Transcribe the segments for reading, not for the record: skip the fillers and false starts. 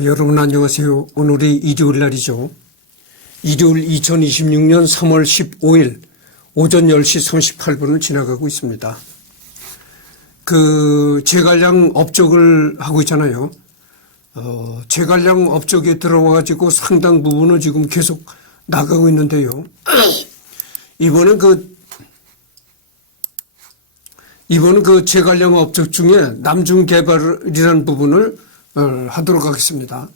여러분 안녕하세요. 오늘이 일요일 날이죠. 일요일 2026년 3월 15일 오전 10시 38분을 지나가고 있습니다. 제갈량 업적을 하고 있잖아요. 제갈량 업적에 들어와 가지고 상당 부분을 지금 계속 나가고 있는데요. 이번은 제갈량 업적 중에 남중 개발이라는 부분을 하도록 하겠습니다.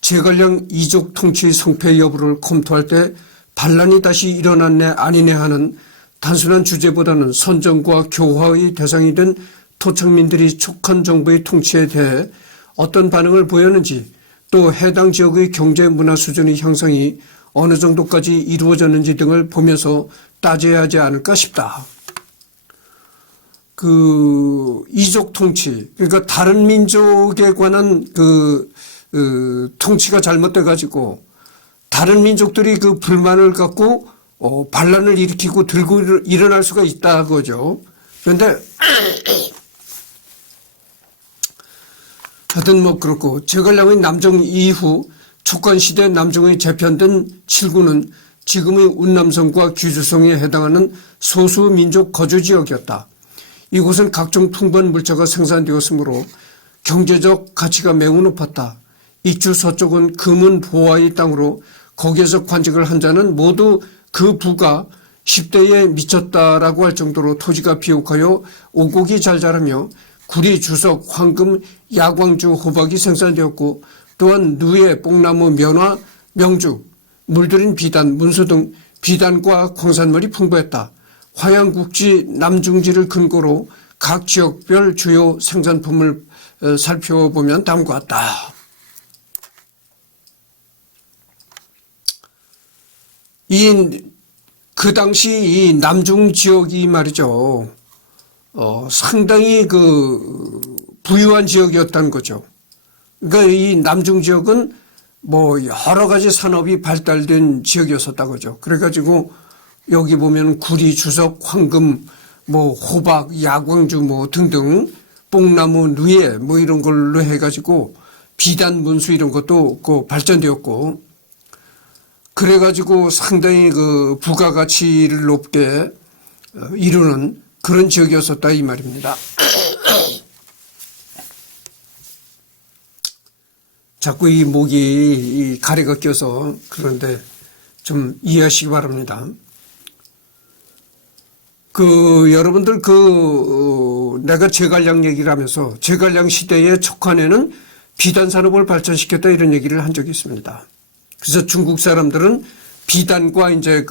제갈량 이족 통치 성패 여부를 검토할 때 반란이 다시 일어났네 아니네 하는 단순한 주제보다는 선정과 교화의 대상이 된 토착민들이 촉한 정부의 통치에 대해 어떤 반응을 보였는지, 또 해당 지역의 경제 문화 수준의 향상이 어느 정도까지 이루어졌는지 등을 보면서 따져야 하지 않을까 싶다. 이족 통치, 그러니까 다른 민족에 관한 통치가 잘못돼 가지고 다른 민족들이 그 불만을 갖고 반란을 일으키고 들고 일어날 수가 있다 그거죠. 그런데 하여튼 뭐 그렇고, 제갈량의 남정 이후 촉관시대 남정의 재편된 7구는 지금의 운남성과 귀주성에 해당하는 소수민족 거주지역이었다. 이곳은 각종 풍부한 물자가 생산되었으므로 경제적 가치가 매우 높았다. 이주 서쪽은 금은 보화의 땅으로 거기에서 관직을 한 자는 모두 그 부가 10대에 미쳤다라고 할 정도로 토지가 비옥하여 오곡이 잘 자라며 구리, 주석, 황금, 야광주, 호박이 생산되었고, 또한 누에, 뽕나무, 면화, 명주, 물들인 비단, 문수 등 비단과 광산물이 풍부했다. 화양국지 남중지를 근거로 각 지역별 주요 생산품을 살펴보면 다음과 같다. 그 당시 이 남중 지역이 말이죠. 상당히 부유한 지역이었다는 거죠. 그러니까 이 남중 지역은 뭐 여러 가지 산업이 발달된 지역이었었다 그죠. 그래가지고 여기 보면 구리, 주석, 황금, 뭐 호박, 야광주 뭐 등등, 뽕나무, 누에 뭐 이런 걸로 해가지고 비단, 문수 이런 것도 발전되었고, 그래가지고 상당히 부가가치를 높게 이루는 그런 지역이었었다 이 말입니다. 자꾸 이 목이 가래가 껴서 그런데 좀 이해하시기 바랍니다. 여러분들 내가 제갈량 얘기를 하면서 제갈량 시대의 촉한에는 비단 산업을 발전시켰다 이런 얘기를 한 적이 있습니다. 그래서 중국 사람들은 비단과 이제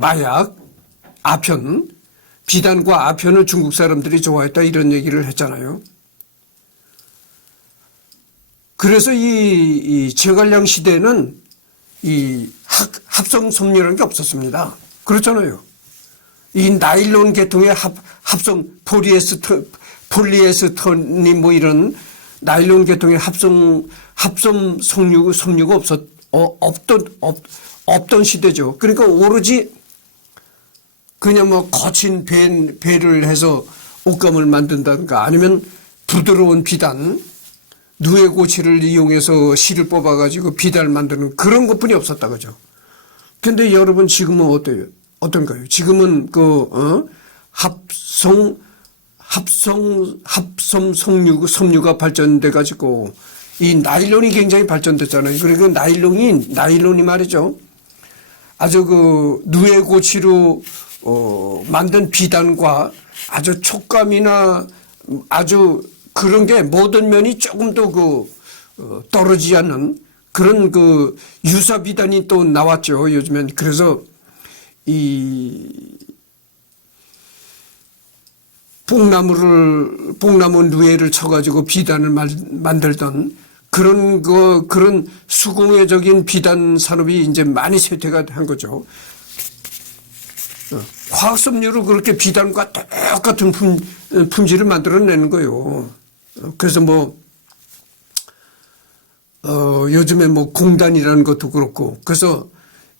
마약, 아편, 비단과 아편을 중국 사람들이 좋아했다 이런 얘기를 했잖아요. 그래서 이 제갈량 시대는 이 합성 섬유라는 게 없었습니다. 그렇잖아요. 이 나일론 계통의 합성 폴리에스터니 뭐 이런 나일론 계통의 합성 섬유가 없던 시대죠. 그러니까 오로지 그냥 뭐 거친 배를 해서 옷감을 만든다든가 아니면 부드러운 비단, 누에고치를 이용해서 실을 뽑아가지고 비단을 만드는 그런 것뿐이 없었다 그죠. 근데 여러분 지금은 어떤가요? 지금은 합성 섬유가 발전돼 가지고 이 나일론이 굉장히 발전됐잖아요. 그리고 나일론이 말이죠. 아주 누에고치로 만든 비단과 아주 촉감이나 아주 그런 게 모든 면이 조금 더 떨어지지 않는 그런 유사 비단이 또 나왔죠. 요즘엔. 그래서 이 뽕나무 누에를 쳐가지고 비단을 만들던 그런 수공예적인 비단 산업이 이제 많이 쇠퇴가 한 거죠. 화학섬유로 그렇게 비단과 똑같은 품질을 만들어내는 거예요. 그래서 요즘에 공단이라는 것도 그렇고, 그래서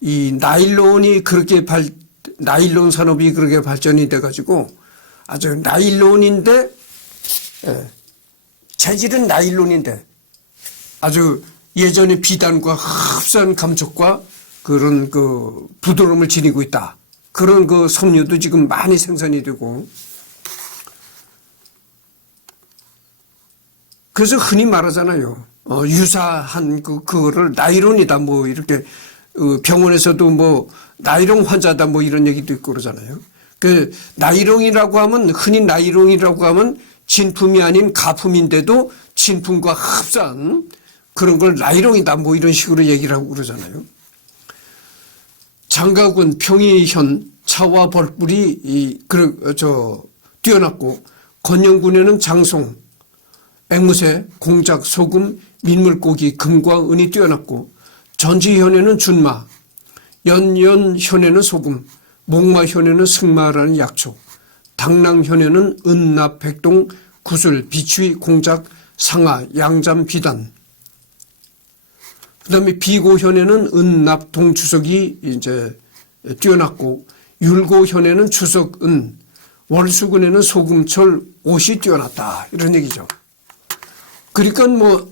이 나일론 산업이 그렇게 발전이 돼가지고 아주 나일론인데 재질은 나일론인데 아주 예전의 비단과 흡사한 감촉과 그런 그 부드러움을 지니고 있다. 그런 그 섬유도 지금 많이 생산이 되고, 그래서 흔히 말하잖아요. 유사한 그거를 나일론이다 뭐 이렇게 병원에서도 뭐 나일론 환자다 뭐 이런 얘기도 있고 그러잖아요. 그 나일론이라고 하면, 흔히 나일론이라고 하면 진품이 아닌 가품인데도 진품과 흡사한 그런 걸 나일론이다 뭐 이런 식으로 얘기를 하고 그러잖아요. 장가군, 평이현, 차와 벌꿀이 뛰어났고, 건영군에는 장송, 앵무새, 공작, 소금, 민물고기, 금과 은이 뛰어났고, 전지현에는 준마, 연현현에는 소금, 목마현에는 승마라는 약초, 당랑현에는 은납, 백동, 구슬, 비추이, 공작, 상아, 양잠, 비단. 그 다음에 비고현에는 은납, 동주석이 이제 뛰어났고, 율고현에는 주석은, 월수군에는 소금철, 옷이 뛰어났다. 이런 얘기죠. 그러니까 뭐,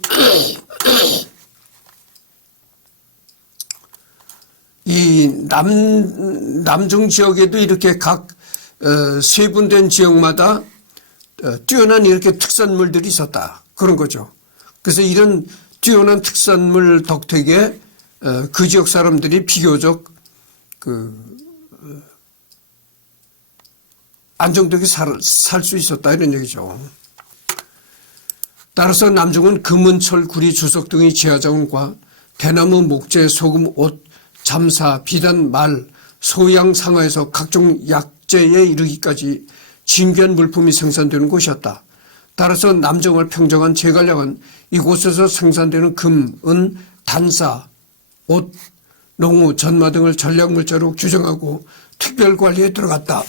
이 남중 지역에도 이렇게 각 세분된 지역마다 뛰어난 이렇게 특산물들이 있었다. 그런 거죠. 그래서 이런 뛰어난 특산물 덕택에 그 지역 사람들이 비교적 안정되게 살 수 있었다 이런 얘기죠. 따라서 남중은 금은, 철, 구리, 주석 등의 지하자원과 대나무, 목재, 소금, 옷, 잠사, 비단, 말, 소양, 상하에서 각종 약재에 이르기까지 진귀한 물품이 생산되는 곳이었다. 따라서 남정을 평정한 제갈량은 이곳에서 생산되는 금, 은, 단사, 옷, 농우, 전마 등을 전략물자로 규정하고 특별관리에 들어갔다.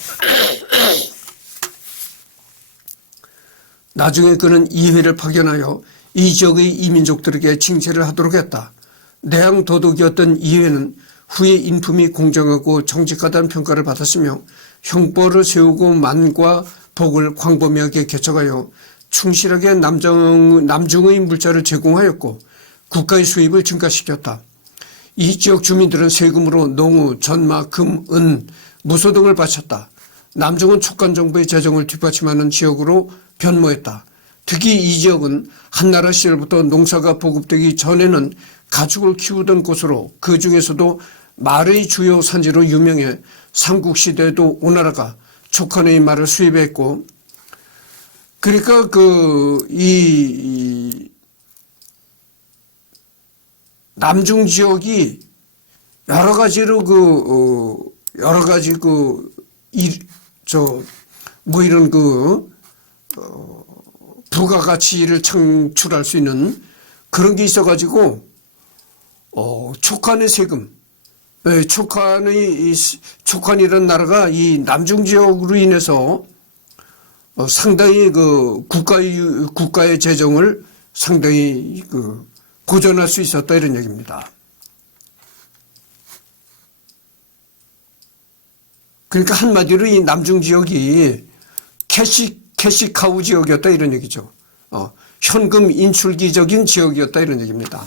나중에 그는 이회를 파견하여 이 지역의 이민족들에게 징계를 하도록 했다. 내양 도독이었던 이회는 후에 인품이 공정하고 정직하다는 평가를 받았으며 형벌을 세우고 만과 복을 광범위하게 개척하여 충실하게 남중의 물자를 제공하였고 국가의 수입을 증가시켰다. 이 지역 주민들은 세금으로 농우, 전마, 금, 은, 무소 등을 바쳤다. 남중은 촉간정부의 재정을 뒷받침하는 지역으로 변모했다. 특히 이 지역은 한나라 시절부터 농사가 보급되기 전에는 가축을 키우던 곳으로 그 중에서도 말의 주요 산지로 유명해 삼국시대에도 오나라가 촉한의 말을 수입했고, 그러니까 이 남중 지역이 여러 가지로 이런 부가가치를 창출할 수 있는 그런 게 있어가지고, 촉한의 세금, 촉한이라는 나라가 이 남중 지역으로 인해서 상당히 국가의 재정을 상당히 보전할 수 있었다 이런 얘기입니다. 그러니까 한마디로 이 남중 지역이 캐시카우 지역이었다 이런 얘기죠. 현금 인출기적인 지역이었다 이런 얘기입니다.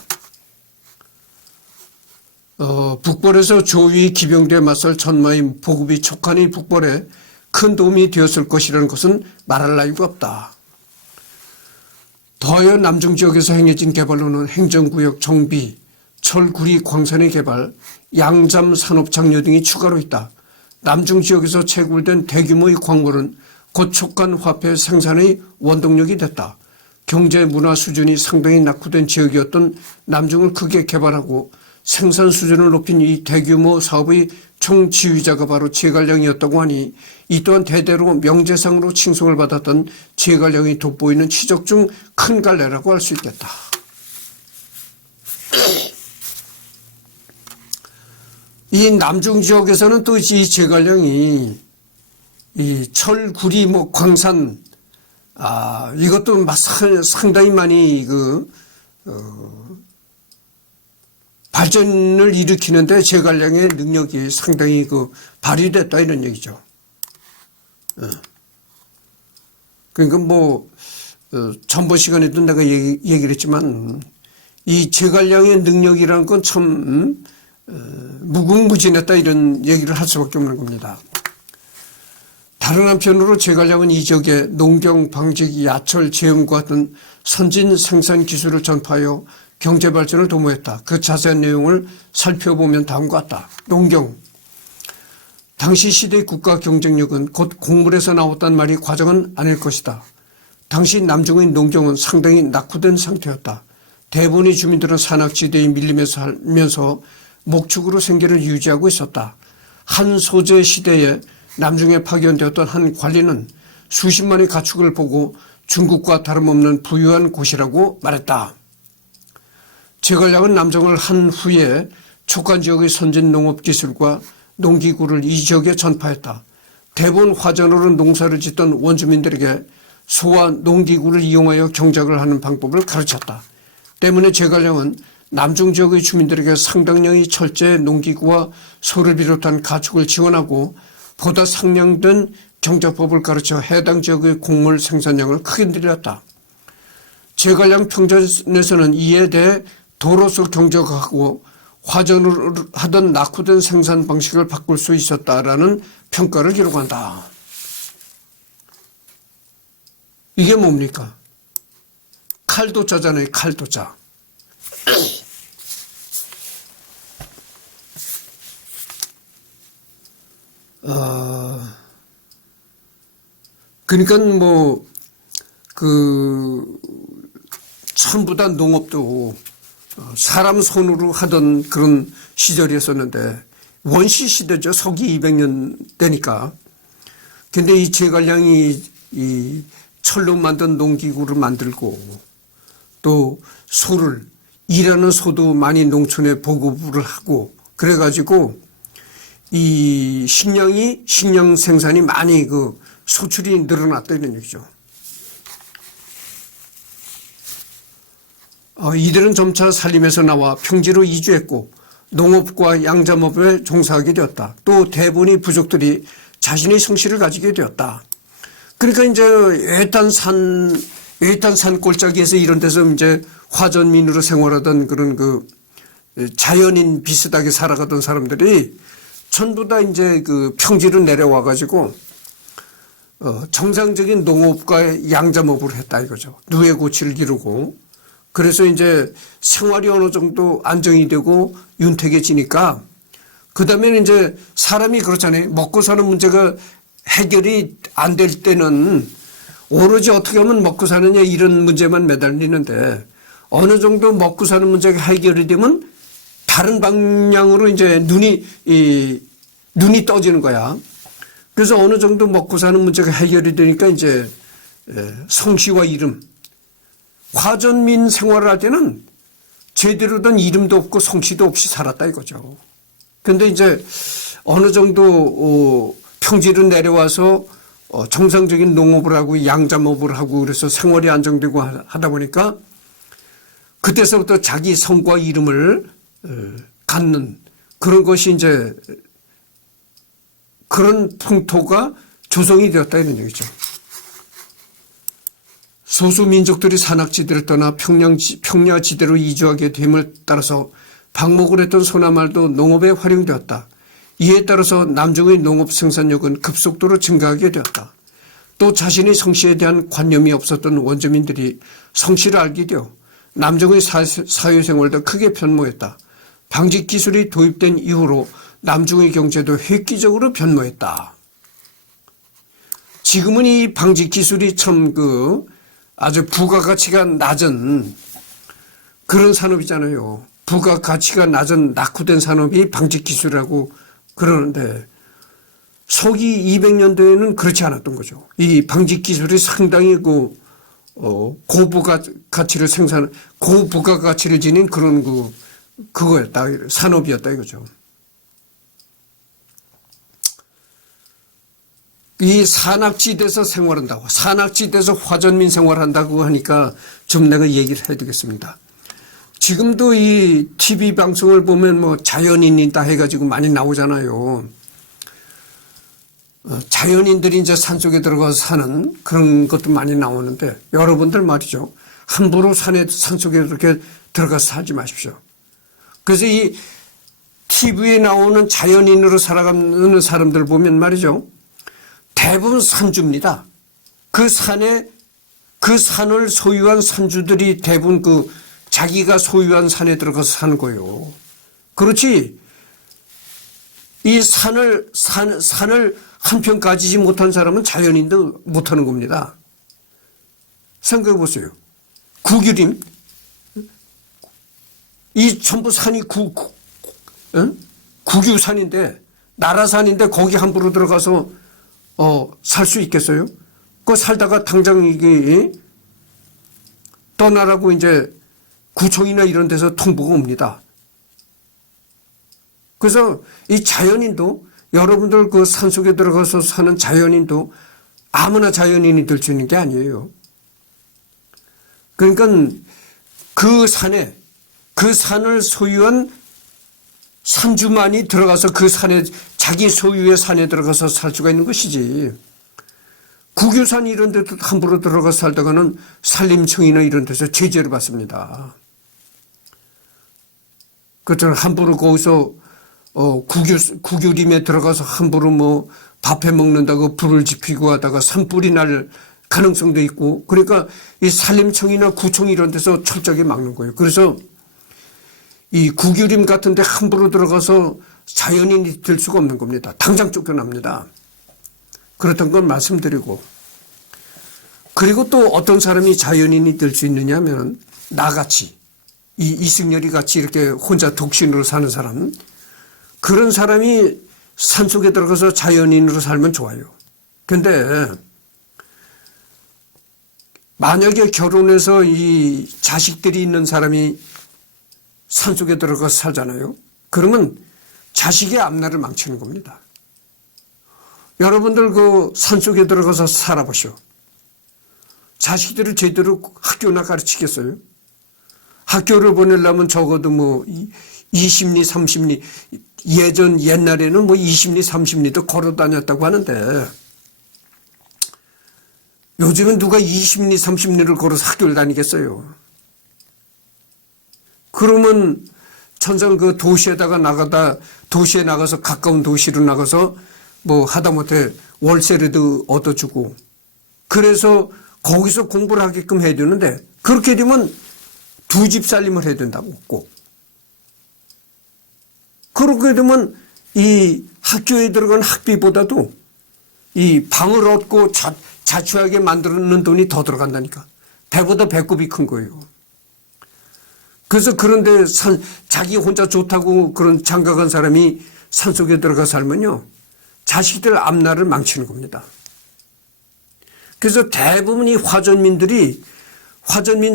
북벌에서 조위 기병대에 맞설 전마의 보급이 촉한의 북벌에 큰 도움이 되었을 것이라는 것은 말할 나위가 없다. 더하여 남중 지역에서 행해진 개발로는 행정구역 정비, 철구리 광산의 개발, 양잠 산업 장려 등이 추가로 있다. 남중 지역에서 채굴된 대규모의 광물은 곧 촉간 화폐 생산의 원동력이 됐다. 경제 문화 수준이 상당히 낙후된 지역이었던 남중을 크게 개발하고 생산 수준을 높인 이 대규모 사업의 총지휘자가 바로 제갈량이었다고 하니 이 또한 대대로 명재상으로 칭송을 받았던 제갈량이 돋보이는 치적 중 큰 갈래라고 할 수 있겠다. 이 남중 지역에서는 또 이 제갈량이 이 철, 구리, 광산, 이것도 상당히 많이 발전을 일으키는데 제갈량의 능력이 상당히 발휘됐다 이런 얘기죠. 그러니까 전번 시간에도 내가 얘기를 했지만 이 제갈량의 능력이라는 건 참 무궁무진했다 이런 얘기를 할 수밖에 없는 겁니다. 다른 한편으로 제갈량은 이 지역에 농경, 방직, 야철, 제음과 같은 선진 생산 기술을 전파하여 경제 발전을 도모했다. 그 자세한 내용을 살펴보면 다음과 같다. 농경. 당시 시대의 국가 경쟁력은 곧 곡물에서 나왔단 말이 과정은 아닐 것이다. 당시 남중의 농경은 상당히 낙후된 상태였다. 대부분의 주민들은 산악지대에 밀림에서 살면서 목축으로 생계를 유지하고 있었다. 한 소재 시대에 남중에 파견되었던 한 관리는 수십만의 가축을 보고 중국과 다름없는 부유한 곳이라고 말했다. 제갈량은 남정을 한 후에 촉간 지역의 선진 농업 기술과 농기구를 이 지역에 전파했다. 대부분 화전으로 농사를 짓던 원주민들에게 소와 농기구를 이용하여 경작을 하는 방법을 가르쳤다. 때문에 제갈량은 남중 지역의 주민들에게 상당량의 철제, 농기구와 소를 비롯한 가축을 지원하고 보다 상향된 경작법을 가르쳐 해당 지역의 곡물 생산량을 크게 늘렸다. 제갈량 평전에서는 이에 대해 도로서 경작하고 화전으로 하던 낙후된 생산 방식을 바꿀 수 있었다라는 평가를 기록한다. 이게 뭡니까? 칼도자잖아요. 칼도자. 그러니까 전부 다 농업도 사람 손으로 하던 그런 시절이었었는데 원시 시대죠. 서기 200년 되니까. 근데 이 제갈량이 이 철로 만든 농기구를 만들고 또 소를 일하는 소도 많이 농촌에 보급을 하고 그래가지고 이 식량 생산이 많이 소출이 늘어났다 이런 얘기죠. 이들은 점차 산림에서 나와 평지로 이주했고 농업과 양잠업에 종사하게 되었다. 또 대부분의 부족들이 자신의 성씨를 가지게 되었다. 그러니까 이제 외딴 산 골짜기에서 이런 데서 이제 화전민으로 생활하던 그런 자연인 비슷하게 살아가던 사람들이 전부 다 이제 평지로 내려와 가지고 정상적인 농업과 양잠업을 했다 이거죠. 누에고치를 기르고. 그래서 이제 생활이 어느 정도 안정이 되고 윤택해지니까 그다음에는 이제 사람이 그렇잖아요. 먹고 사는 문제가 해결이 안 될 때는 오로지 어떻게 하면 먹고 사느냐 이런 문제만 매달리는데 어느 정도 먹고 사는 문제가 해결이 되면 다른 방향으로 이제 눈이 떠지는 거야. 그래서 어느 정도 먹고 사는 문제가 해결이 되니까 이제 성씨와 이름. 화전민 생활을 할 때는 제대로 된 이름도 없고 성씨도 없이 살았다 이거죠. 근데 이제 어느 정도 평지로 내려와서 정상적인 농업을 하고 양잠업을 하고 그래서 생활이 안정되고 하다 보니까 그때서부터 자기 성과 이름을 갖는 그런 것이 이제 그런 풍토가 조성이 되었다 이런 얘기죠. 소수민족들이 산악지대를 떠나 평야지대로 이주하게 됨을 따라서 방목을 했던 소나말도 농업에 활용되었다. 이에 따라서 남중의 농업 생산력은 급속도로 증가하게 되었다. 또 자신의 성씨에 대한 관념이 없었던 원주민들이 성씨를 알게 되어 남중의 사회생활도 크게 변모했다. 방직 기술이 도입된 이후로 남중의 경제도 획기적으로 변모했다. 지금은 이 방직 기술이 참 아주 부가가치가 낮은 그런 산업이잖아요. 부가가치가 낮은 낙후된 산업이 방직 기술이라고 그러는데 서기 200년대에는 그렇지 않았던 거죠. 이 방직 기술이 상당히 고부가가치를 고부가가치를 지닌 그런 그거였다. 산업이었다 이거죠. 이 산악지대에서 생활한다고, 산악지대에서 화전민 생활한다고 하니까 좀 내가 얘기를 해드리겠습니다. 지금도 이 TV 방송을 보면 자연인이다 해가지고 많이 나오잖아요. 자연인들이 이제 산속에 들어가서 사는 그런 것도 많이 나오는데 여러분들 말이죠. 함부로 산속에 이렇게 들어가서 살지 마십시오. 그래서 이 TV에 나오는 자연인으로 살아가는 사람들 보면 말이죠. 대부분 산주입니다. 그 산을 소유한 산주들이 대부분 자기가 소유한 산에 들어가서 사는 거예요. 그렇지. 이 산을 한편 가지지 못한 사람은 자연인도 못하는 겁니다. 생각해 보세요. 구규림, 이 전부 산이 구규산인데, 나라산인데 거기 함부로 들어가서 살 수 있겠어요? 그거 살다가 당장 이게 떠나라고 이제 구청이나 이런 데서 통보가 옵니다. 그래서 이 자연인도 여러분들 그 산속에 들어가서 사는 자연인도 아무나 자연인이 될 수 있는 게 아니에요. 그러니까 그 산을 소유한 산주만이 들어가서 그 산에 자기 소유의 산에 들어가서 살 수가 있는 것이지. 국유산 이런 데도 함부로 들어가서 살다가는 산림청이나 이런 데서 제재를 받습니다. 그것처럼 함부로 거기서 국유림에 들어가서 함부로 뭐 밥해 먹는다고 불을 지피고 하다가 산불이 날 가능성도 있고, 그러니까 이 산림청이나 구청 이런 데서 철저하게 막는 거예요. 그래서 이 국유림 같은 데 함부로 들어가서 자연인이 될 수가 없는 겁니다. 당장 쫓겨납니다. 그렇다는 걸 말씀드리고, 그리고 또 어떤 사람이 자연인이 될 수 있느냐 하면 나같이 이 이승열이 같이 이렇게 혼자 독신으로 사는 사람, 그런 사람이 산속에 들어가서 자연인으로 살면 좋아요. 근데 만약에 결혼해서 이 자식들이 있는 사람이 산속에 들어가서 살잖아요. 그러면 자식의 앞날을 망치는 겁니다. 여러분들 그 산속에 들어가서 살아보시오. 자식들을 제대로 학교나 가르치겠어요? 학교를 보내려면 적어도 뭐 20리, 30리, 옛날에는 뭐 20리, 30리도 걸어 다녔다고 하는데 요즘은 누가 20리, 30리를 걸어서 학교를 다니겠어요? 그러면 천상 그 도시에 나가서 가까운 도시로 나가서 뭐 하다못해 월세라도 얻어주고 그래서 거기서 공부를 하게끔 해야 되는데 그렇게 되면 두 집 살림을 해야 된다고 꼭. 그렇게 되면 이 학교에 들어간 학비보다도 이 방을 얻고 자취하게 만드는 돈이 더 들어간다니까. 배보다 배꼽이 큰 거예요. 그래서 그런데 자기 혼자 좋다고 그런 장가간 사람이 산속에 들어가 살면요. 자식들 앞날을 망치는 겁니다. 그래서 대부분 이 화전민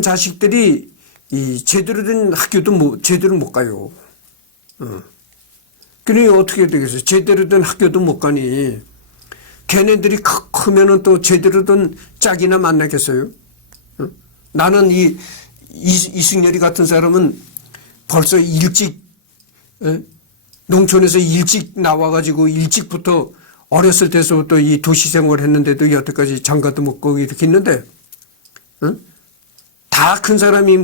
자식들이 이 제대로 된 학교도 제대로 못 가요. 그러니 어떻게 되겠어요? 제대로 된 학교도 못 가니 걔네들이 크면은 또 제대로 된 짝이나 만나겠어요? 나는 이승열이 같은 사람은 벌써 농촌에서 일찍 나와가지고 일찍부터 어렸을 때서부터 이 도시 생활을 했는데도 여태까지 장가도 못 가고 이렇게 있는데, 다 큰 사람이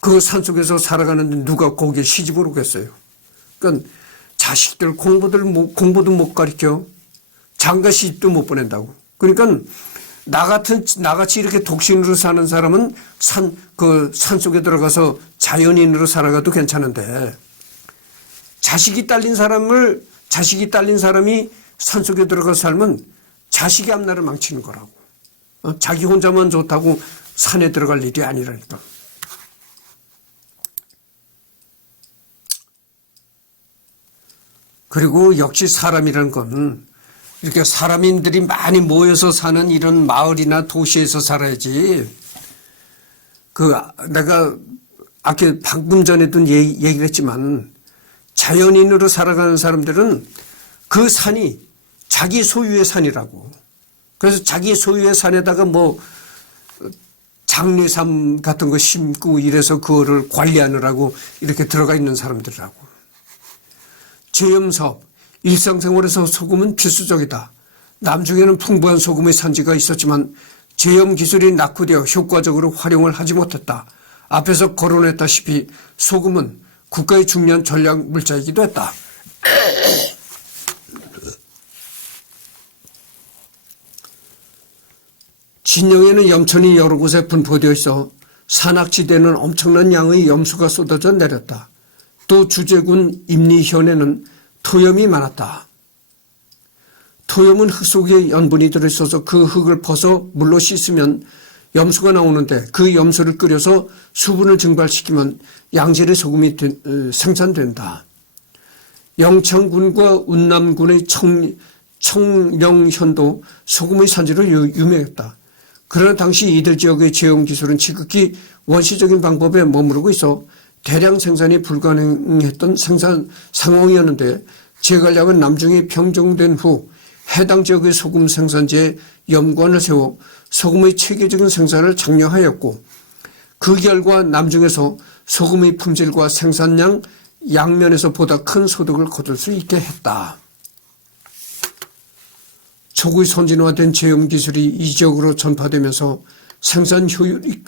그 산속에서 살아가는데 누가 거기에 시집을 오겠어요. 그러니까 자식들 공부도 못 가르쳐. 장가 시집도 못 보낸다고. 그러니까 나같이 이렇게 독신으로 사는 사람은 산속에 들어가서 자연인으로 살아가도 괜찮은데, 자식이 딸린 사람이 산속에 들어가서 살면 자식의 앞날을 망치는 거라고. 자기 혼자만 좋다고 산에 들어갈 일이 아니라니까. 그리고 역시 사람이라는 건 이렇게 사람인들이 많이 모여서 사는 이런 마을이나 도시에서 살아야지. 내가 아까 방금 전에도 얘기를 했지만 자연인으로 살아가는 사람들은 그 산이 자기 소유의 산이라고. 그래서 자기 소유의 산에다가 장례삼 같은 거 심고 이래서 그거를 관리하느라고 이렇게 들어가 있는 사람들이라고. 제염사업, 일상생활에서 소금은 필수적이다. 남중에는 풍부한 소금의 산지가 있었지만 제염 기술이 낙후되어 효과적으로 활용을 하지 못했다. 앞에서 거론했다시피 소금은 국가의 중요한 전략 물자이기도 했다. 진영에는 염천이 여러 곳에 분포되어 있어 산악지대는 엄청난 양의 염수가 쏟아져 내렸다. 또 주제군 임리현에는 토염이 많았다. 토염은 흙 속에 연분이 들어있어서 그 흙을 퍼서 물로 씻으면 염수가 나오는데 그 염수를 끓여서 수분을 증발시키면 양질의 소금이 생산된다. 영창군과 운남군의 청령현도 소금의 산지로 유명했다. 그러나 당시 이들 지역의 제염 기술은 지극히 원시적인 방법에 머무르고 있어 대량 생산이 불가능했던 생산 상황이었는데 제갈량은 남중이 평정된 후 해당 지역의 소금 생산지에 염관을 세워 소금의 체계적인 생산을 장려하였고 그 결과 남중에서 소금의 품질과 생산량 양면에서 보다 큰 소득을 거둘 수 있게 했다. 초기 선진화된 제염 기술이 이 지역으로 전파되면서 생산 효율이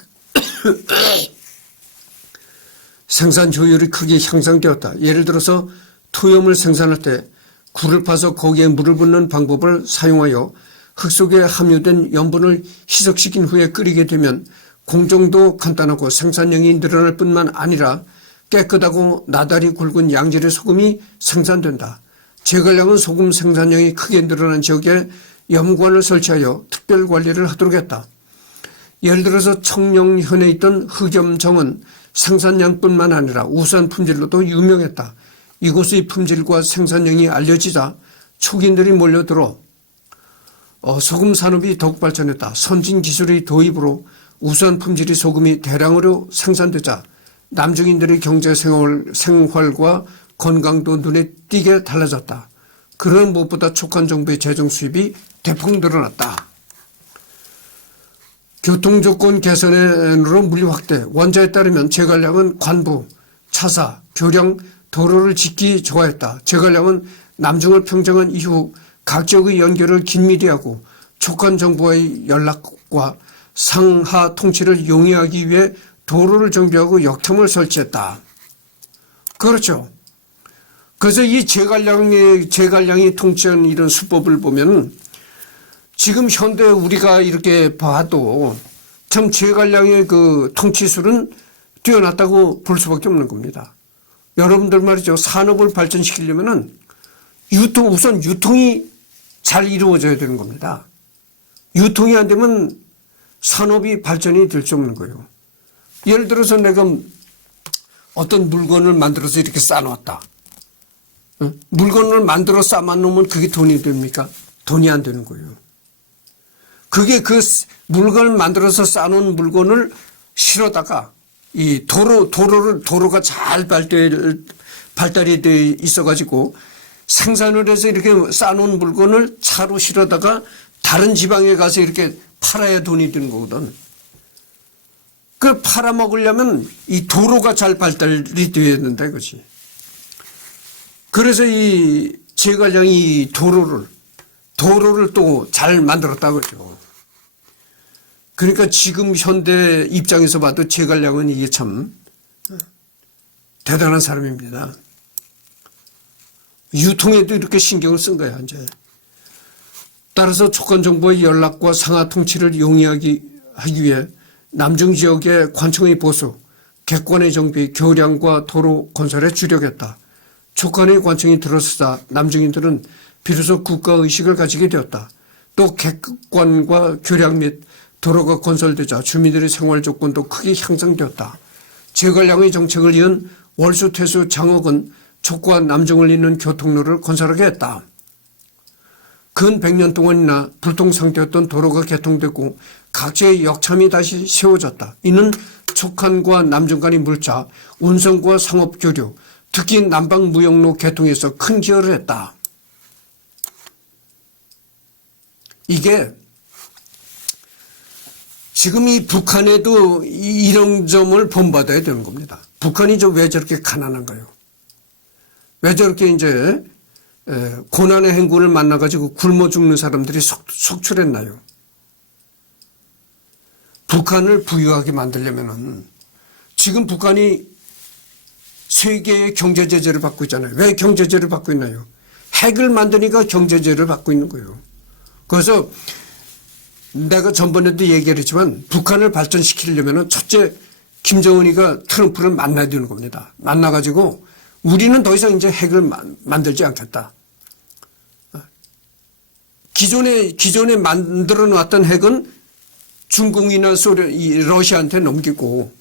크게 향상되었다. 예를 들어서 토염을 생산할 때 굴을 파서 거기에 물을 붓는 방법을 사용하여 흙 속에 함유된 염분을 희석시킨 후에 끓이게 되면 공정도 간단하고 생산량이 늘어날 뿐만 아니라 깨끗하고 나달이 굵은 양질의 소금이 생산된다. 제갈량은 소금 생산량이 크게 늘어난 지역에 염관을 설치하여 특별 관리를 하도록 했다. 예를 들어서 청령현에 있던 흑염정은 생산량뿐만 아니라 우수한 품질로도 유명했다. 이곳의 품질과 생산량이 알려지자 초기인들이 몰려들어 소금 산업이 더욱 발전했다. 선진 기술의 도입으로 우수한 품질의 소금이 대량으로 생산되자 남중인들의 경제 생활과 건강도 눈에 띄게 달라졌다. 그런 무엇보다 촉한 정부의 재정 수입이 대폭 늘어났다. 교통조건 개선으로 물류 확대. 원자에 따르면 제갈량은 관부, 차사, 교량, 도로를 짓기 좋아했다. 제갈량은 남중을 평정한 이후 각 지역의 연결을 긴밀히 하고 촉한 정부와의 연락과 상하 통치를 용이하기 위해 도로를 정비하고 역탐을 설치했다. 그렇죠. 그래서 이 제갈량이 통치한 이런 수법을 보면 지금 현대 우리가 이렇게 봐도 참 제갈량의 그 통치술은 뛰어났다고 볼 수밖에 없는 겁니다. 여러분들 말이죠. 산업을 발전시키려면은 우선 유통이 잘 이루어져야 되는 겁니다. 유통이 안 되면 산업이 발전이 될 수 없는 거예요. 예를 들어서 내가 어떤 물건을 만들어서 이렇게 쌓아놨다. 물건을 만들어 쌓아놓으면 그게 돈이 됩니까? 돈이 안 되는 거예요. 그게 그 물건을 만들어서 쌓아놓은 물건을 실어다가 이 도로가 잘 발달이 돼 있어가지고 생산을 해서 이렇게 쌓아놓은 물건을 차로 실어다가 다른 지방에 가서 이렇게 팔아야 돈이 되는 거거든. 그걸 팔아먹으려면 이 도로가 잘 발달이 되어야 된다 이거지. 그래서 이 제갈량이 도로를 또 잘 만들었다 그러죠. 그러니까 지금 현대 입장에서 봐도 제갈량은 이게 참 대단한 사람입니다. 유통에도 이렇게 신경을 쓴 거야 이제. 따라서 촉간 정부의 연락과 상하 통치를 용이하기 위해 남중 지역의 관청의 보수, 객관의 정비, 교량과 도로 건설에 주력했다. 촉간의 관청이 들어서자 남중인들은 비로소 국가의식을 가지게 되었다. 또 객관과 교량 및 도로가 건설되자 주민들의 생활 조건도 크게 향상되었다. 제갈량의 정책을 이은 월수, 퇴수, 장억은 촉과 남중을 잇는 교통로를 건설하게 했다. 근 100년 동안이나 불통상태였던 도로가 개통되고 각지의 역참이 다시 세워졌다. 이는 촉한과 남중 간의 물자, 운송과 상업 교류, 특히 남방 무역로 개통에서 큰 기여를 했다. 이게 지금 이 북한에도 이런 점을 본받아야 되는 겁니다. 북한이 왜 저렇게 가난한가요? 왜 저렇게 이제 고난의 행군을 만나가지고 굶어 죽는 사람들이 속출했나요? 북한을 부유하게 만들려면은 지금 북한이 세계의 경제 제재를 받고 있잖아요. 왜 경제 제재를 받고 있나요? 핵을 만드니까 경제 제재를 받고 있는 거예요. 그래서 내가 전번에도 얘기를 했지만 북한을 발전시키려면은 첫째 김정은이가 트럼프를 만나야 되는 겁니다. 만나가지고 우리는 더 이상 이제 핵을 만들지 않겠다. 기존에 만들어 놨던 핵은 중국이나 러시아한테 넘기고,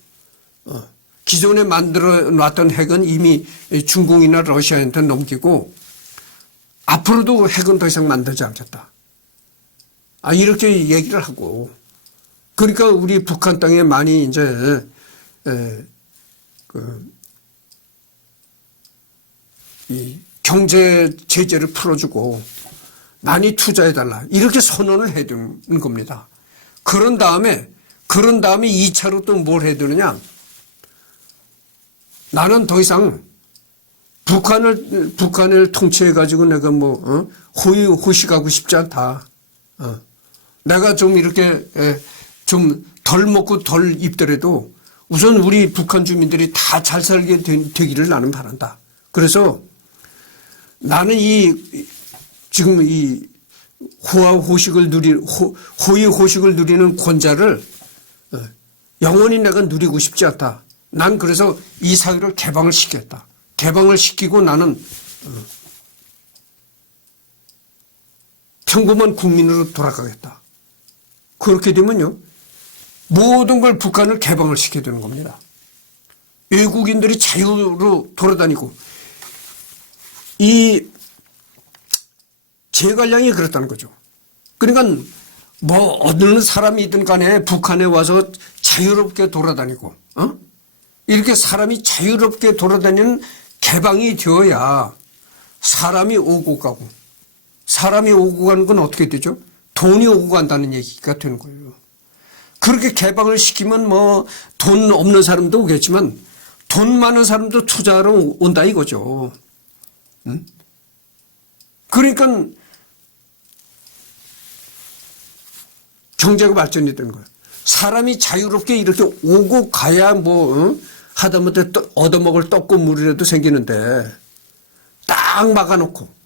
기존에 만들어 놨던 핵은 이미 중국이나 러시아한테 넘기고, 앞으로도 핵은 더 이상 만들지 않겠다. 이렇게 얘기를 하고, 그러니까 우리 북한 땅에 많이 이제, 이 경제 제재를 풀어주고 많이 투자해달라. 이렇게 선언을 해야 되는 겁니다. 그런 다음에 2차로 또 뭘 해야 되느냐. 나는 더 이상 북한을 통치해가지고 내가 호의호식하고 싶지 않다. 내가 좀 이렇게 좀 덜 먹고 덜 입더라도 우선 우리 북한 주민들이 다 잘 살게 되기를 나는 바란다. 그래서 나는 지금 이 호의호식을 누리는 권자를 영원히 내가 누리고 싶지 않다. 난 그래서 이 사회를 개방을 시켰다. 개방을 시키고 나는 평범한 국민으로 돌아가겠다. 그렇게 되면요, 모든 걸 북한을 개방을 시켜야 되는 겁니다. 외국인들이 자유로 돌아다니고, 이 제갈량이 그렇다는 거죠. 그러니까 어느 사람이든 간에 북한에 와서 자유롭게 돌아다니고, 이렇게 사람이 자유롭게 돌아다니는 개방이 되어야 사람이 오고 가고, 사람이 오고 가는 건 어떻게 되죠? 돈이 오고 간다는 얘기가 되는 거예요. 그렇게 개방을 시키면 돈 없는 사람도 오겠지만 돈 많은 사람도 투자하러 온다 이거죠. 그러니까 경제가 발전이 되는 거예요. 사람이 자유롭게 이렇게 오고 가야 하다못해 얻어먹을 떡고물이라도 생기는데 딱 막아놓고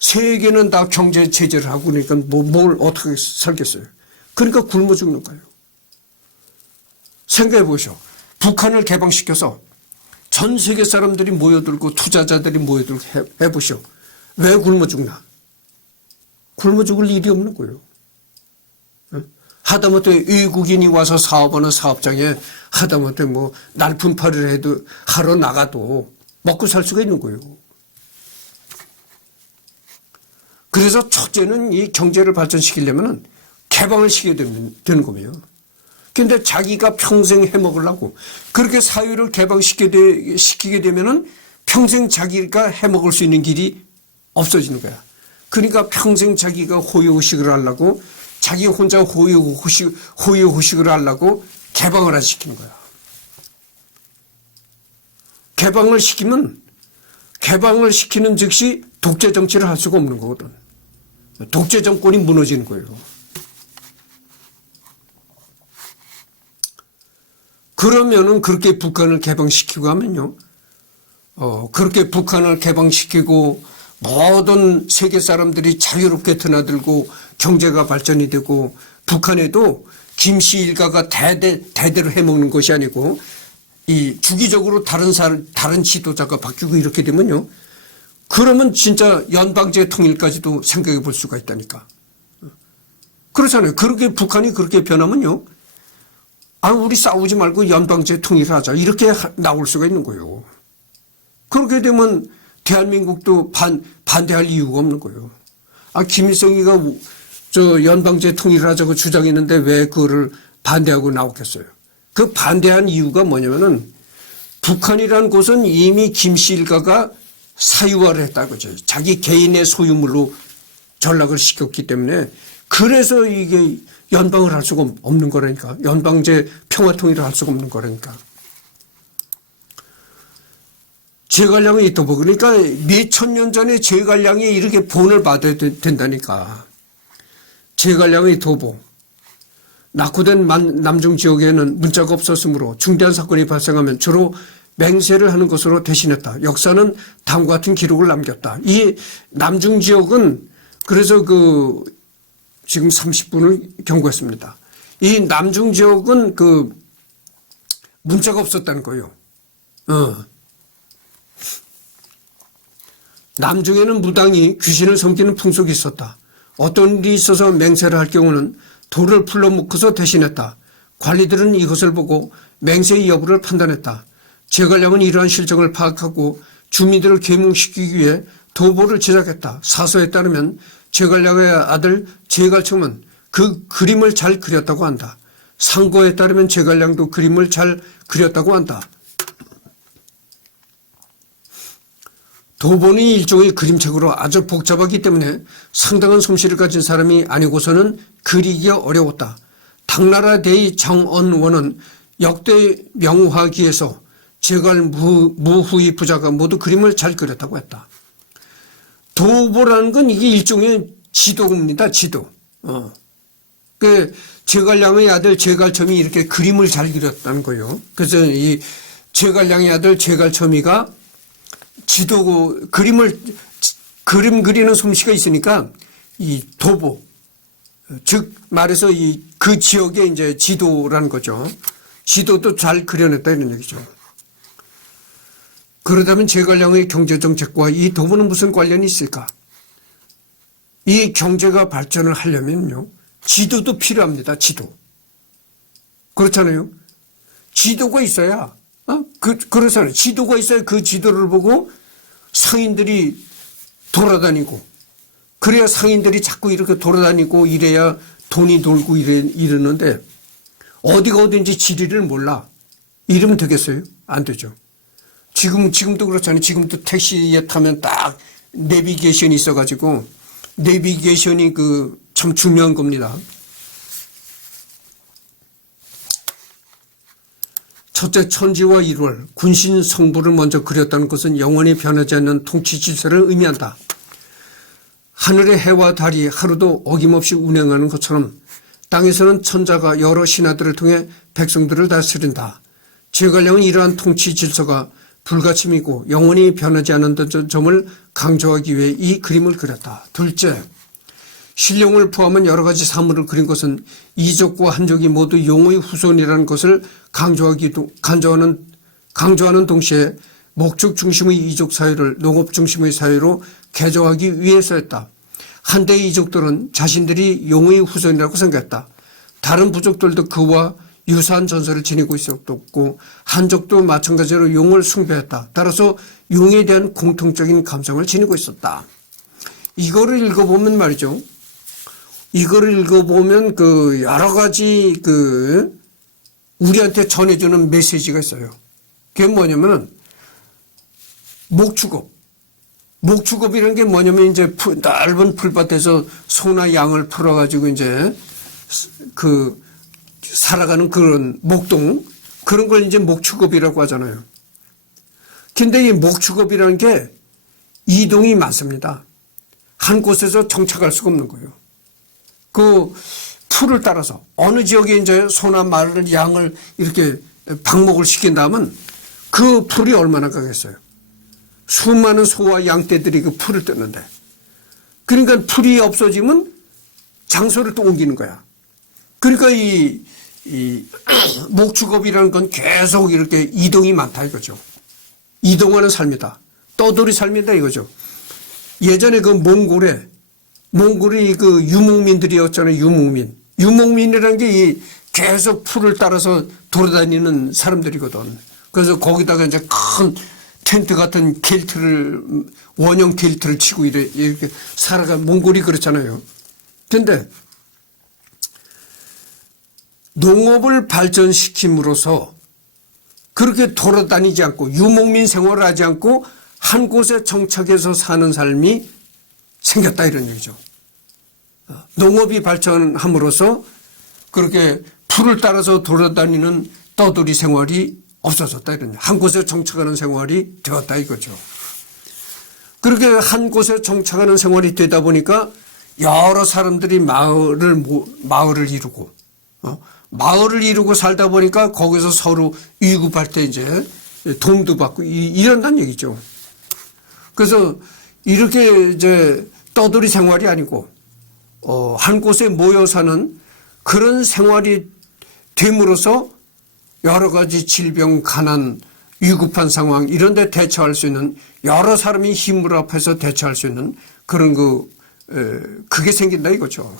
세계는 다 경제 제재를 하고 그러니까 뭘 어떻게 살겠어요. 그러니까 굶어 죽는 거예요. 생각해 보시오. 북한을 개방시켜서 전 세계 사람들이 모여들고 투자자들이 모여들고 해보시오. 왜 굶어 죽나? 굶어 죽을 일이 없는 거예요. 하다못해 외국인이 와서 사업하는 사업장에 하다못해 날품팔이를 하러 나가도 먹고 살 수가 있는 거예요. 그래서 첫째는 이 경제를 발전시키려면 개방을 시켜야 되는 거예요. 그런데 자기가 평생 해먹으려고 그렇게 사회를 개방시키게 되면은 평생 자기가 해먹을 수 있는 길이 없어지는 거야. 그러니까 평생 자기가 호의호식을 하려고 자기 혼자 호의호식을 하려고 개방을 안 시키는 거야. 개방을 시키는 즉시 독재 정치를 할 수가 없는 거거든. 독재 정권이 무너지는 거예요. 그러면은 그렇게 북한을 개방시키고 하면요. 그렇게 북한을 개방시키고 모든 세계 사람들이 자유롭게 드나들고 경제가 발전이 되고 북한에도 김씨 일가가 대대로 해먹는 것이 아니고 이 주기적으로 다른 지도자가 바뀌고 이렇게 되면요. 그러면 진짜 연방제 통일까지도 생각해 볼 수가 있다니까. 그렇잖아요. 그렇게 북한이 그렇게 변하면요. 우리 싸우지 말고 연방제 통일하자. 이렇게 나올 수가 있는 거예요. 그렇게 되면 대한민국도 반대할 이유가 없는 거예요. 김일성이가 연방제 통일하자고 주장했는데 왜 그거를 반대하고 나오겠어요. 그 반대한 이유가 뭐냐면은 북한이라는 곳은 이미 김씨 일가가 사유화를 했다고죠. 자기 개인의 소유물로 전락을 시켰기 때문에 그래서 이게 연방을 할 수가 없는 거라니까. 연방제 평화통일을 할 수가 없는 거라니까. 제갈량의 이 도보. 그러니까 몇천 년 전에 제갈량이 이렇게 본을 받아야 된다니까. 제갈량의 도보. 낙후된 남중 지역에는 문자가 없었으므로 중대한 사건이 발생하면 주로 맹세를 하는 것으로 대신했다. 역사는 다음과 같은 기록을 남겼다. 이 남중 지역은 그래서 지금 30분을 경고했습니다. 이 남중 지역은 문자가 없었다는 거예요. 남중에는 무당이 귀신을 섬기는 풍속이 있었다. 어떤 일이 있어서 맹세를 할 경우는 돌을 풀러 묶어서 대신했다. 관리들은 이것을 보고 맹세의 여부를 판단했다. 제갈량은 이러한 실정을 파악하고 주민들을 계몽시키기 위해 도보를 제작했다. 사서에 따르면 제갈량의 아들 제갈청은 그 그림을 잘 그렸다고 한다. 상고에 따르면 제갈량도 그림을 잘 그렸다고 한다. 도보는 일종의 그림책으로 아주 복잡하기 때문에 상당한 솜씨를 가진 사람이 아니고서는 그리기가 어려웠다. 당나라 대의 장언원은 역대 명화기에서 제갈 무후의 부자가 모두 그림을 잘 그렸다고 했다. 도보라는 건 이게 일종의 지도입니다. 지도. 제갈량의 아들 제갈첨이 이렇게 그림을 잘 그렸다는 거예요. 그래서 이 제갈량의 아들 제갈첨이가 그림 그리는 솜씨가 있으니까 이 도보, 즉 말해서 그 지역의 이제 지도라는 거죠. 지도도 잘 그려냈다 이런 얘기죠. 그러다면 제갈량의 경제정책과 이 도보는 무슨 관련이 있을까? 이 경제가 발전을 하려면요, 지도도 필요합니다. 지도. 그렇잖아요. 지도가 있어야, 그렇잖아요. 지도가 있어야 그 지도를 보고 상인들이 돌아다니고, 그래야 상인들이 자꾸 이렇게 돌아다니고 이래야 돈이 돌고 이러는데, 어디가 어딘지 지리를 몰라. 이러면 되겠어요? 안 되죠. 지금도 그렇잖아요. 지금도 택시에 타면 딱 내비게이션이 있어가지고, 내비게이션이 참 중요한 겁니다. 첫째, 천지와 일월, 군신 성부를 먼저 그렸다는 것은 영원히 변하지 않는 통치 질서를 의미한다. 하늘의 해와 달이 하루도 어김없이 운행하는 것처럼 땅에서는 천자가 여러 신하들을 통해 백성들을 다스린다. 제갈량은 이러한 통치 질서가 불가침이고 영원히 변하지 않는다는 점을 강조하기 위해 이 그림을 그렸다. 둘째, 신령을 포함한 여러 가지 사물을 그린 것은 이족과 한족이 모두 용의 후손이라는 것을 강조하는 동시에 목축 중심의 이족 사회를 농업 중심의 사회로 개조하기 위해서였다. 한때의 이족들은 자신들이 용의 후손이라고 생각했다. 다른 부족들도 그와 유사한 전설을 지니고 있었고 한족도 마찬가지로 용을 숭배했다. 따라서 용에 대한 공통적인 감성을 지니고 있었다. 이거를 읽어보면 말이죠. 이거를 읽어보면 여러 가지 우리한테 전해주는 메시지가 있어요. 그게 뭐냐면 목축업. 목축업이라는 게 뭐냐면 이제 넓은 풀밭에서 소나 양을 풀어가지고 이제 살아가는 그런 목동, 그런 걸 이제 목축업이라고 하잖아요. 근데 이 목축업이라는 게 이동이 많습니다. 한 곳에서 정착할 수가 없는 거예요. 풀을 따라서 어느 지역에 이제 소나 말을 양을 이렇게 방목을 시킨다면 그 풀이 얼마나 가겠어요. 수많은 소와 양떼들이 그 풀을 뜯는데, 그러니까 풀이 없어지면 장소를 또 옮기는 거야. 그러니까 이 목축업이라는 건 계속 이렇게 이동이 많다 이거죠. 이동하는 삶이다. 떠돌이 삶이다 이거죠. 예전에 몽골이 유목민들이었잖아요. 유목민이라는 게 계속 풀을 따라서 돌아다니는 사람들이거든. 그래서 거기다가 이제 큰 텐트 같은 원형 겔트를 치고 이렇게 살아간 몽골이 그렇잖아요. 근데 농업을 발전시킴으로써 그렇게 돌아다니지 않고 유목민 생활을 하지 않고 한 곳에 정착해서 사는 삶이 생겼다 이런 얘기죠. 농업이 발전함으로써 그렇게 풀을 따라서 돌아다니는 떠돌이 생활이 없어졌다 이런, 한 곳에 정착하는 생활이 되었다 이거죠. 그렇게 한 곳에 정착하는 생활이 되다 보니까 여러 사람들이 마을을 이루고, 마을을 이루고 살다 보니까 거기서 서로 위급할 때 이제 도움도 받고 이런다는 얘기죠. 그래서 이렇게 이제 떠돌이 생활이 아니고, 한 곳에 모여 사는 그런 생활이 됨으로써 여러 가지 질병, 가난, 위급한 상황 이런 데 대처할 수 있는, 여러 사람이 힘을 합해서 대처할 수 있는 그런 그게 생긴다 이거죠.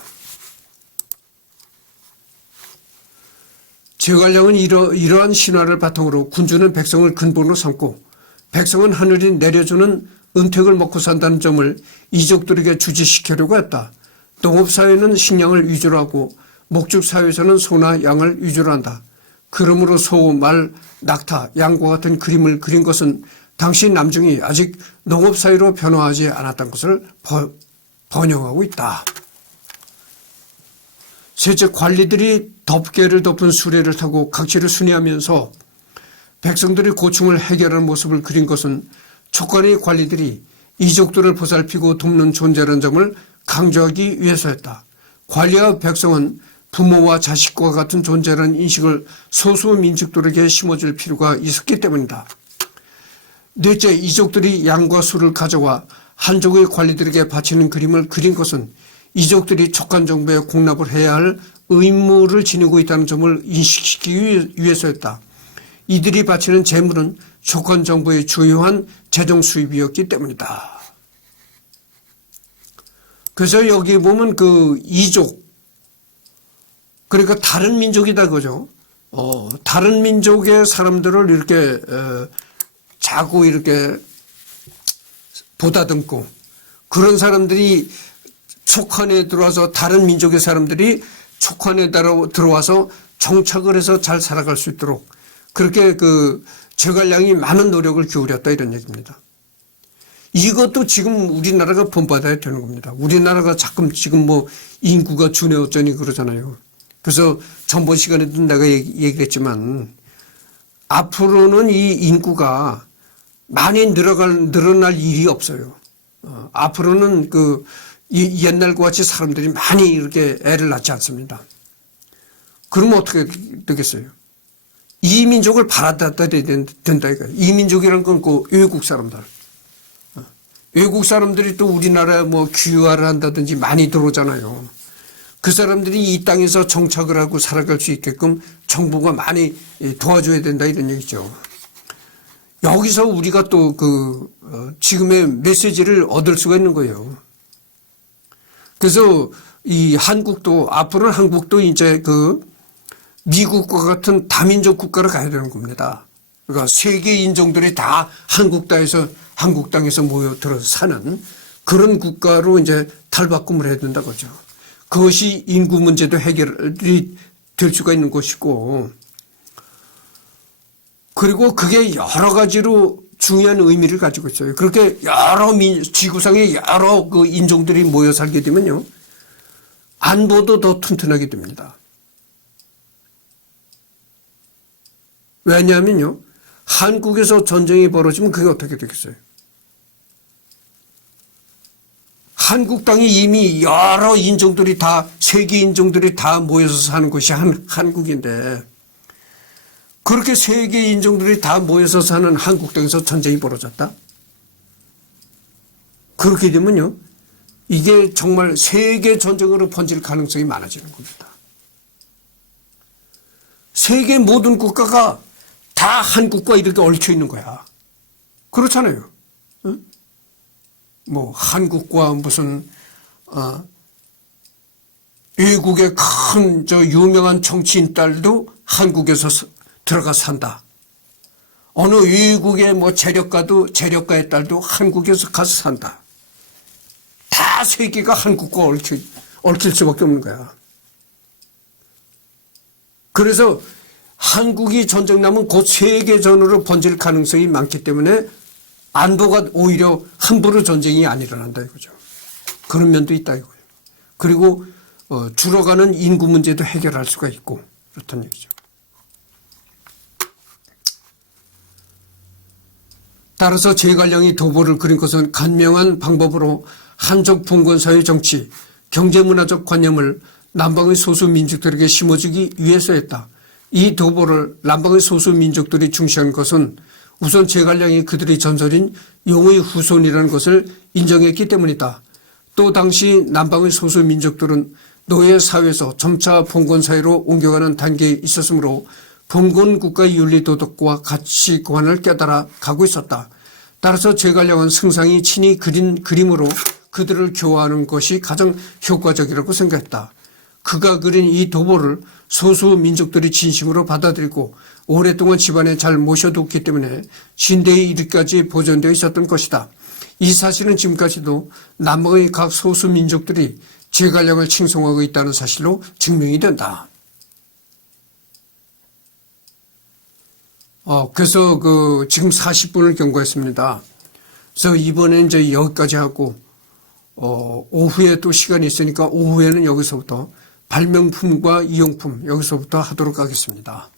제갈량은 이러한 신화를 바탕으로 군주는 백성을 근본으로 삼고 백성은 하늘이 내려주는 은택을 먹고 산다는 점을 이족들에게 주지시키려고 했다. 농업사회는 식량을 위주로 하고 목축사회에서는 소나 양을 위주로 한다. 그러므로 소, 말, 낙타, 양과 같은 그림을 그린 것은 당시 남중이 아직 농업사회로 변화하지 않았다는 것을 번영하고 있다. 셋째, 관리들이 덮개를 덮은 수레를 타고 각지를 순회하면서 백성들의 고충을 해결하는 모습을 그린 것은 촉관의 관리들이 이족들을 보살피고 돕는 존재라는 점을 강조하기 위해서였다. 관리와 백성은 부모와 자식과 같은 존재라는 인식을 소수 민족들에게 심어줄 필요가 있었기 때문이다. 넷째, 이족들이 양과 소를 가져와 한족의 관리들에게 바치는 그림을 그린 것은 이족들이 촉관 정부에 공납을 해야 할 의무를 지니고 있다는 점을 인식시키기 위해서였다. 이들이 바치는 재물은 촉관 정부의 주요한 재정 수입이었기 때문이다. 그래서 여기 보면 그 이족, 그러니까 다른 민족이다 그죠. 다른 민족의 사람들을 이렇게 자꾸 이렇게 보다듬고, 그런 사람들이 촉관에 들어와서, 다른 민족의 사람들이 촉관에 들어와서 정착을 해서 잘 살아갈 수 있도록 그렇게 제갈량이 많은 노력을 기울였다 이런 얘기입니다. 이것도 지금 우리나라가 본받아야 되는 겁니다. 우리나라가 지금 뭐 인구가 준에 어쩌니 그러잖아요. 그래서 전번 시간에도 내가 얘기했지만 앞으로는 이 인구가 많이 늘어날 일이 없어요. 앞으로는 옛날과 같이 사람들이 많이 이렇게 애를 낳지 않습니다. 그러면 어떻게 되겠어요? 이 민족을 받아들여야 된다 이거예요. 이 민족이란 건 외국 사람들. 외국 사람들이 또 우리나라에 뭐 귀화를 한다든지 많이 들어오잖아요. 그 사람들이 이 땅에서 정착을 하고 살아갈 수 있게끔 정부가 많이 도와줘야 된다 이런 얘기죠. 여기서 우리가 또 지금의 메시지를 얻을 수가 있는 거예요. 그래서 이 앞으로는 한국도 이제 미국과 같은 다민족 국가로 가야 되는 겁니다. 그러니까 세계 인종들이 다 한국 땅에서 모여들어서 사는 그런 국가로 이제 탈바꿈을 해야 된다고 하죠. 그것이 인구 문제도 해결이 될 수가 있는 것이고, 그리고 그게 여러 가지로 중요한 의미를 가지고 있어요. 그렇게 지구상에 여러 인종들이 모여 살게 되면요, 안보도 더 튼튼하게 됩니다. 왜냐하면요, 한국에서 전쟁이 벌어지면 그게 어떻게 되겠어요? 한국 땅이 이미 여러 인종들이 세계 인종들이 다 모여서 사는 곳이 한국인데, 그렇게 세계 인종들이 다 모여서 사는 한국 땅에서 전쟁이 벌어졌다? 그렇게 되면요, 이게 정말 세계 전쟁으로 번질 가능성이 많아지는 겁니다. 세계 모든 국가가 다 한국과 이렇게 얽혀 있는 거야. 그렇잖아요. 응? 뭐 한국과 무슨 외국의 큰 유명한 정치인 딸도 한국에서 들어가 산다. 어느 외국의 뭐 재력가의 딸도 한국에서 가서 산다. 다 세계가 한국과 얽힐 수밖에 없는 거야. 그래서 한국이 전쟁 나면 곧 세계전으로 번질 가능성이 많기 때문에 안보가 오히려 함부로 전쟁이 안 일어난다 이거죠. 그런 면도 있다 이거예요. 그리고 줄어가는 인구 문제도 해결할 수가 있고 그렇다는 얘기죠. 따라서 제갈량이 도보를 그린 것은 간명한 방법으로 한족 봉건사의 정치, 경제문화적 관념을 남방의 소수민족들에게 심어주기 위해서였다. 이 도보를 남방의 소수민족들이 중시한 것은 우선 제갈량이 그들의 전설인 용의 후손이라는 것을 인정했기 때문이다. 또 당시 남방의 소수민족들은 노예사회에서 점차 봉건사회로 옮겨가는 단계에 있었으므로 봉건국가의 윤리도덕과 가치관을 깨달아 가고 있었다. 따라서 제갈량은 승상이 친히 그린 그림으로 그들을 교화하는 것이 가장 효과적이라고 생각했다. 그가 그린 이 도보를 소수민족들이 진심으로 받아들이고 오랫동안 집안에 잘 모셔뒀기 때문에 신대에 이르기까지 보존되어 있었던 것이다. 이 사실은 지금까지도 남북의 각 소수민족들이 제갈량을 칭송하고 있다는 사실로 증명이 된다. 그래서 지금 40분을 경과했습니다. 그래서 이번에 이제 여기까지 하고, 오후에 또 시간이 있으니까 오후에는 여기서부터 발명품과 이용품 여기서부터 하도록 하겠습니다.